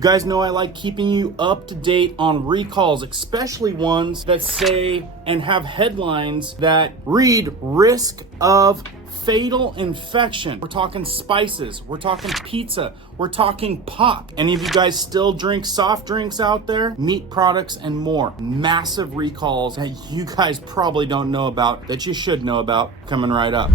You guys know I like keeping you up to date on recalls, especially ones that say and have headlines that read risk of fatal infection. We're talking spices, we're talking pizza, we're talking pop. Any of you guys still drink soft drinks out there? Meat products and more. Massive recalls that you guys probably don't know about, that you should know about, coming right up.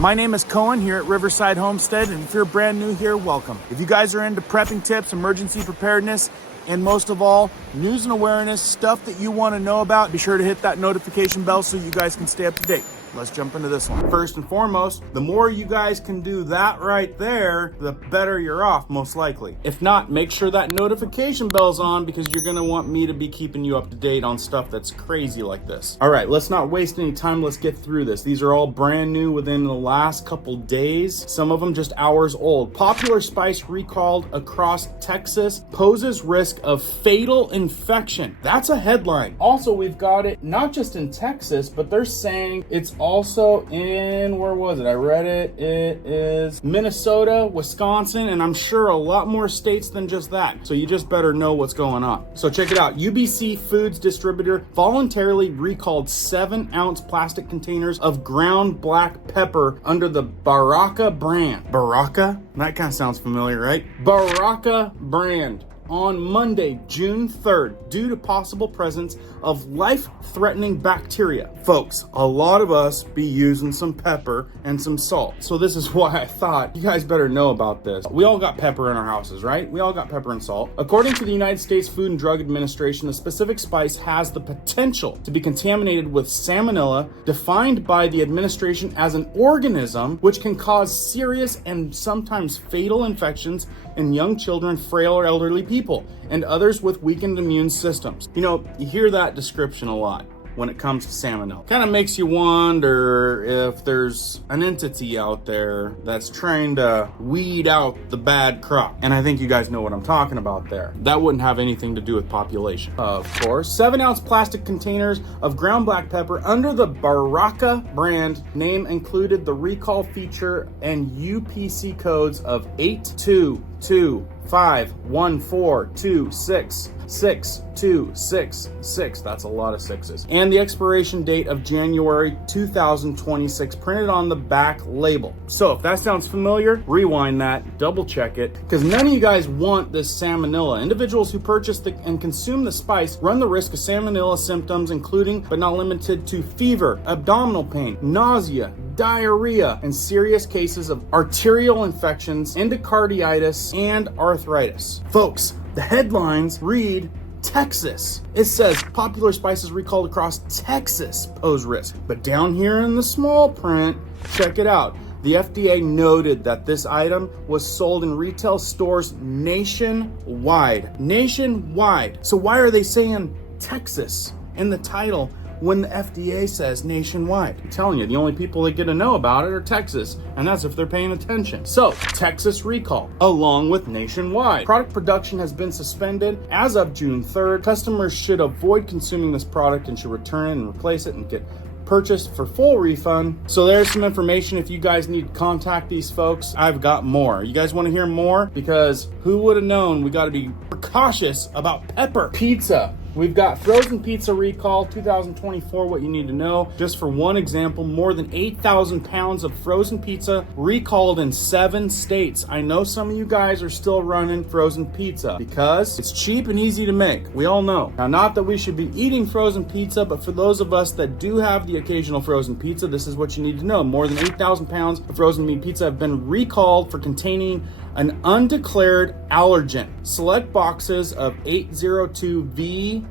My name is Cohen here at Riverside Homestead, and if you're brand new here, welcome. If you guys are into prepping tips, emergency preparedness, and most of all, news and awareness, stuff that you want to know about, be sure to hit that notification bell so you guys can stay up to date. Let's jump into this one. First and foremost, the more you guys can do that right there, the better you're off, most likely. If not, make sure that notification bell's on, because you're gonna want me to be keeping you up to date on stuff that's crazy like this. All right, let's not waste any time. Let's get through this. These are all brand new within the last couple days. Some of them just hours old. Popular spice recalled across Texas poses risk of fatal infection. That's a headline. Also, we've got it not just in Texas, but they're saying it's also in, where was it? I read it. It is Minnesota, Wisconsin, and I'm sure a lot more states than just that. So you just better know what's going on. So check it out. UBC Foods distributor voluntarily recalled 7-ounce plastic containers of ground black pepper under the Baraka brand. Baraka? That kind of sounds familiar, right? Baraka brand. On Monday, June 3rd, due to possible presence of life-threatening bacteria. Folks, a lot of us be using some pepper and some salt. So this is why I thought you guys better know about this. We all got pepper in our houses, right? We all got pepper and salt. According to the United States Food and Drug Administration, the specific spice has the potential to be contaminated with salmonella, defined by the administration as an organism which can cause serious and sometimes fatal infections in young children, frail or elderly people, and others with weakened immune systems. You know, you hear that description a lot when it comes to salmonella. Kind of makes you wonder if there's an entity out there that's trying to weed out the bad crop. And I think you guys know what I'm talking about there. That wouldn't have anything to do with population. Of course, 7-ounce plastic containers of ground black pepper under the Baraka brand name included the recall feature and UPC codes of 8225142666266. That's a lot of sixes. And the expiration date of January 2026 printed on the back label. So if that sounds familiar, rewind that, double check it, because none of you guys want this salmonella. Individuals who purchase and consume the spice run the risk of salmonella symptoms, including but not limited to fever, abdominal pain, nausea, diarrhea, and serious cases of arterial infections, endocarditis, and arthritis. Folks, the headlines read Texas. It says popular spices recalled across Texas pose risk. But down here in the small print, check it out. The FDA noted that this item was sold in retail stores nationwide. Nationwide. So why are they saying Texas in the title when the FDA says nationwide? I'm telling you, the only people that get to know about it are Texas, and that's if they're paying attention. So, Texas recall, along with nationwide. Product production has been suspended as of June 3rd. Customers should avoid consuming this product and should return it and replace it and get purchased for full refund. So there's some information. If you guys need to contact these folks, I've got more. You guys want to hear more? Because who would have known we got to be cautious about pepper. Pizza. We've got frozen pizza recall 2024, what you need to know. Just for one example, more than 8,000 pounds of frozen pizza recalled in 7 states. I know some of you guys are still running frozen pizza because it's cheap and easy to make. We all know. Now, not that we should be eating frozen pizza, but for those of us that do have the occasional frozen pizza, this is what you need to know. More than 8,000 pounds of frozen meat pizza have been recalled for containing an undeclared allergen. Select boxes of 802VT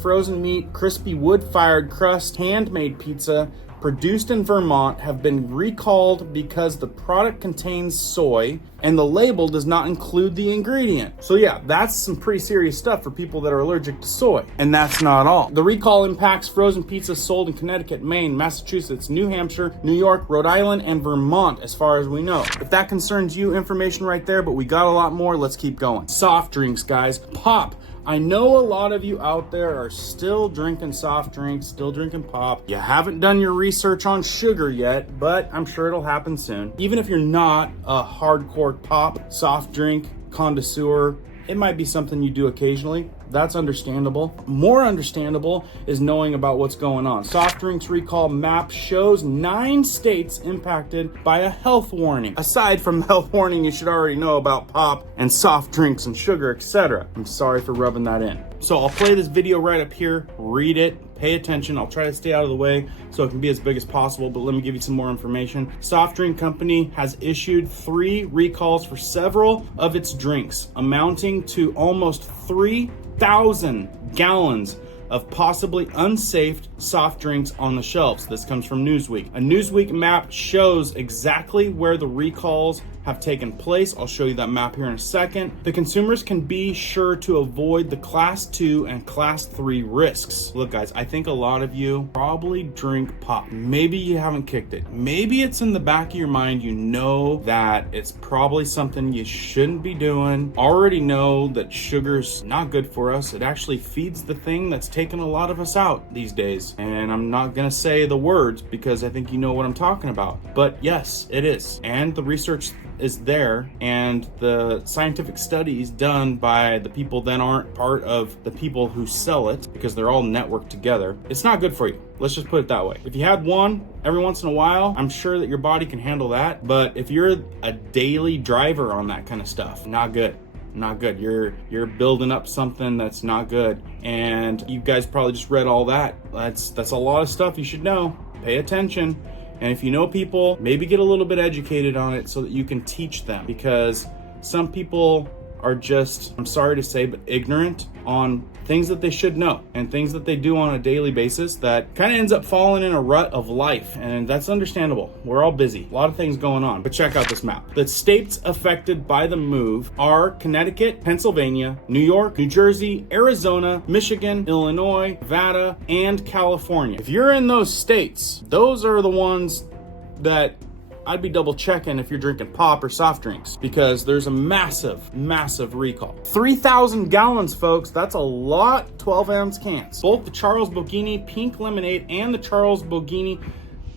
frozen meat, crispy wood-fired crust, handmade pizza, produced in Vermont have been recalled because the product contains soy and the label does not include the ingredient. So yeah, that's some pretty serious stuff for people that are allergic to soy. And that's not all. The recall impacts frozen pizzas sold in Connecticut, Maine, Massachusetts, New Hampshire, New York, Rhode Island, and Vermont, as far as we know. If that concerns you, information right there, but we got a lot more. Let's keep going. Soft drinks, guys. Pop. I know a lot of you out there are still drinking soft drinks, still drinking pop. You haven't done your research on sugar yet, but I'm sure it'll happen soon. Even if you're not a hardcore pop, soft drink connoisseur, it might be something you do occasionally. That's understandable. More understandable is knowing about what's going on. Soft drinks recall map shows 9 states impacted by a health warning. Aside from the health warning you should already know about pop and soft drinks and sugar, etc. I'm sorry for rubbing that in. So I'll play this video right up here, read it, pay attention. I'll try to stay out of the way so it can be as big as possible, but let me give you some more information. Soft drink company has issued 3 recalls for several of its drinks, amounting to almost 3,000 gallons of possibly unsafe soft drinks on the shelves. This comes from Newsweek. A Newsweek map shows exactly where the recalls have taken place. I'll show you that map here in a second. The consumers can be sure to avoid the class 2 and class 3 risks. Look guys, I think a lot of you probably drink pop. Maybe you haven't kicked it. Maybe it's in the back of your mind, you know that it's probably something you shouldn't be doing. Already know that sugar's not good for us. It actually feeds the thing that's taking a lot of us out these days. And I'm not gonna say the words because I think you know what I'm talking about. But yes, it is. And the research is there, and the scientific studies done by the people that aren't part of the people who sell it, because they're all networked together, it's not good for you. Let's just put it that way. If you had one every once in a while, I'm sure that your body can handle that. But if you're a daily driver on that kind of stuff, not good. Not good. You're building up something that's not good. And you guys probably just read all that. That's a lot of stuff you should know. Pay attention. And if you know people, maybe get a little bit educated on it so that you can teach them, because some people are just, I'm sorry to say, but ignorant on things that they should know and things that they do on a daily basis that kind of ends up falling in a rut of life. And that's understandable. We're all busy. A lot of things going on. But check out this map. The states affected by the move are Connecticut, Pennsylvania, New York, New Jersey, Arizona, Michigan, Illinois, Nevada, and California. If you're in those states, those are the ones that I'd be double checking if you're drinking pop or soft drinks, because there's a massive recall. 3,000 gallons, folks. That's a lot. 12-ounce cans. Both the Charles Bogini Pink Lemonade and the Charles Bogini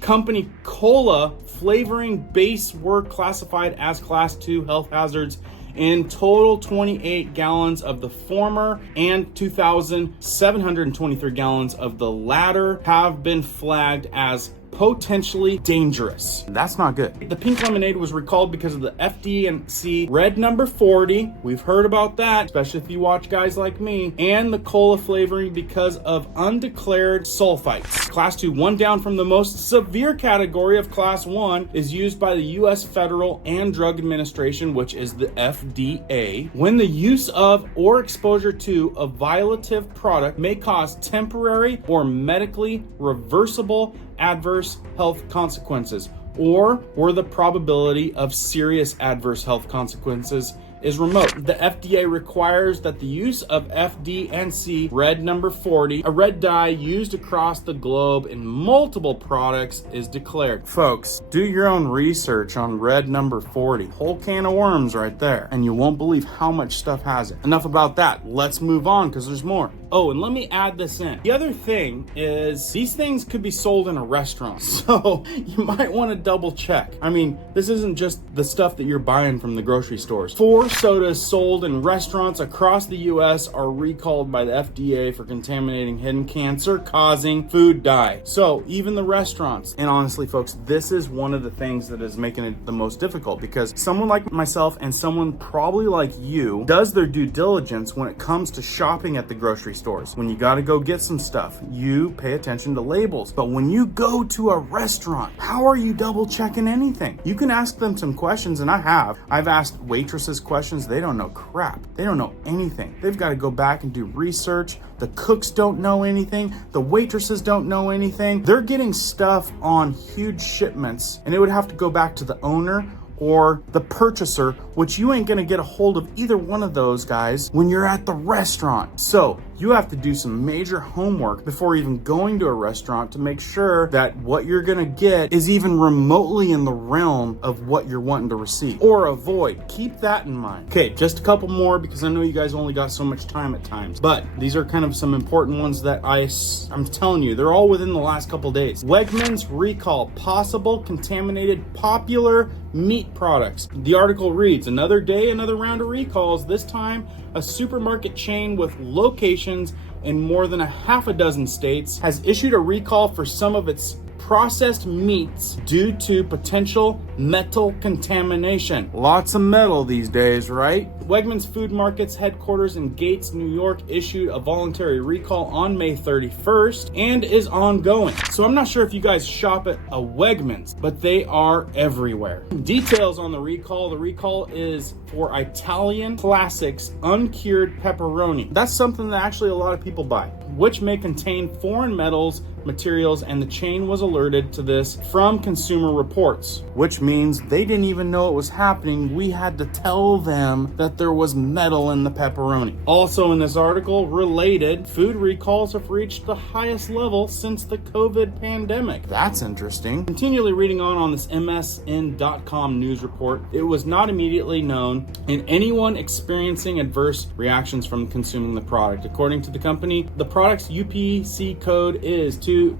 Company Cola flavoring base were classified as class 2 health hazards. In total, 28 gallons of the former and 2,723 gallons of the latter have been flagged as potentially dangerous. That's not good. The pink lemonade was recalled because of the FD&C red number 40. We've heard about that, especially if you watch guys like me. And the cola flavoring because of undeclared sulfites. Class 2, one down from the most severe category of class 1, is used by the U.S. Federal and Drug Administration, which is the FDA, when the use of or exposure to a violative product may cause temporary or medically reversible adverse health consequences, or where the probability of serious adverse health consequences is remote. The FDA requires that the use of FD&C red number 40, a red dye used across the globe in multiple products, is declared. Folks, do your own research on red number 40. Whole can of worms right there, and you won't believe how much stuff has it. Enough about that. Let's move on, because there's more. Oh, and let me add this in. The other thing is these things could be sold in a restaurant, so you might want to double check. I mean, this isn't just the stuff that you're buying from the grocery stores. 4 sodas sold in restaurants across the U.S. are recalled by the FDA for contaminating hidden cancer-causing food dye. So even the restaurants, and honestly, folks, this is one of the things that is making it the most difficult, because someone like myself and someone probably like you does their due diligence when it comes to shopping at the grocery stores. When you got to go get some stuff, you pay attention to labels. But when you go to a restaurant, how are you double checking anything? You can ask them some questions, and I've asked waitresses questions. They don't know crap. They don't know anything. They've got to go back and do research. The cooks don't know anything. The waitresses don't know anything. They're getting stuff on huge shipments, and it would have to go back to the owner or the purchaser, which you ain't gonna get a hold of either one of those guys when you're at the restaurant. So you have to do some major homework before even going to a restaurant to make sure that what you're gonna get is even remotely in the realm of what you're wanting to receive or avoid. Keep that in mind. Okay, just a couple more because I know you guys only got so much time at times, but these are kind of some important ones that I'm telling you, they're all within the last couple days. Wegmans recall possible contaminated popular meat products. The article reads, another day, another round of recalls. This time, a supermarket chain with locations in more than a half a dozen states has issued a recall for some of its processed meats due to potential metal contamination. Lots of metal these days, right? Wegmans Food Market's headquarters in Gates, New York issued a voluntary recall on May 31st and is ongoing. So I'm not sure if you guys shop at a Wegmans, but they are everywhere. Details on the recall. The recall is for Italian Classics uncured pepperoni. That's something that actually a lot of people buy, which may contain foreign metals, materials, and the chain was alerted to this from Consumer Reports, which means they didn't even know it was happening. We had to tell them that there was metal in the pepperoni. Also in this article, related, food recalls have reached the highest level since the COVID pandemic. That's interesting. Continually reading on this MSN.com news report, it was not immediately known in anyone experiencing adverse reactions from consuming the product. According to the company, the product's UPC code is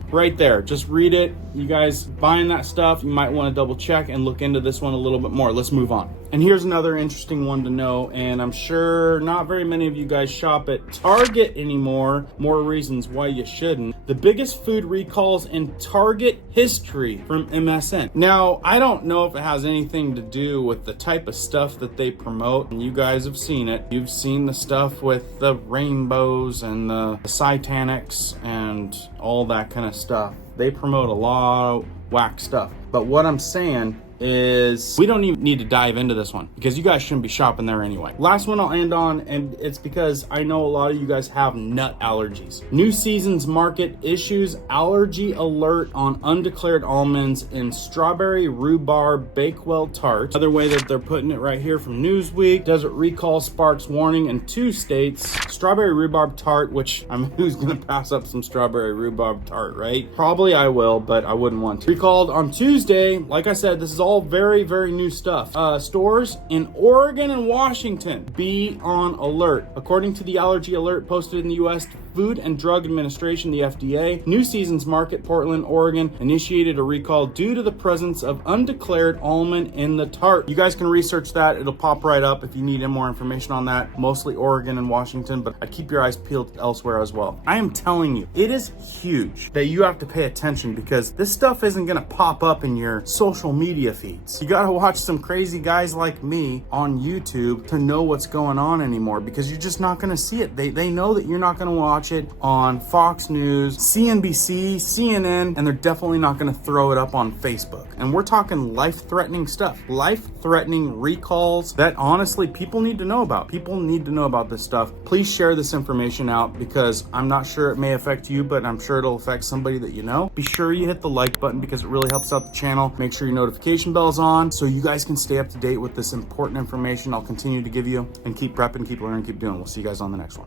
right there. Just read it. You guys buying that stuff, you might want to double check and look into this one a little bit more. Let's move on. And here's another interesting one to know, and I'm sure not very many of you guys shop at Target anymore. More reasons why you shouldn't. The biggest food recalls in Target history from MSN. Now, I don't know if it has anything to do with the type of stuff that they promote, and you guys have seen it. You've seen the stuff with the rainbows and the satanics and all that kind of stuff. They promote a lot of whack stuff. But what I'm saying is we don't even need to dive into this one because you guys shouldn't be shopping there anyway. Last one I'll end on, and it's because I know a lot of you guys have nut allergies. New Seasons Market issues allergy alert on undeclared almonds in strawberry rhubarb Bakewell tart. Another way that they're putting it right here from Newsweek, desert recall sparks warning in 2 states. Strawberry rhubarb tart, which who's gonna pass up some strawberry rhubarb tart, right? Probably I will, but I wouldn't want to. Recalled on Tuesday. Like I said, this is all very, very new stuff. Stores in Oregon and Washington, be on alert. According to the allergy alert posted in the U.S. Food and Drug Administration, the FDA, New Seasons Market, Portland, Oregon, initiated a recall due to the presence of undeclared almond in the tart. You guys can research that. It'll pop right up if you need any more information on that. Mostly Oregon and Washington, but I'd keep your eyes peeled elsewhere as well. I am telling you, it is huge that you have to pay attention because this stuff isn't going to pop up in your social media feeds. You got to watch some crazy guys like me on YouTube to know what's going on anymore because you're just not going to see it. They know that you're not going to watch it on Fox News, CNBC, CNN, and they're definitely not going to throw it up on Facebook. And we're talking life-threatening stuff, life-threatening recalls that honestly people need to know about. People need to know about this stuff. Please share this information out because I'm not sure it may affect you, but I'm sure it'll affect somebody that you know. Be sure you hit the like button because it really helps out the channel. Make sure your notification bell's on so you guys can stay up to date with this important information I'll continue to give you, and keep prepping, keep learning, keep doing. We'll see you guys on the next one.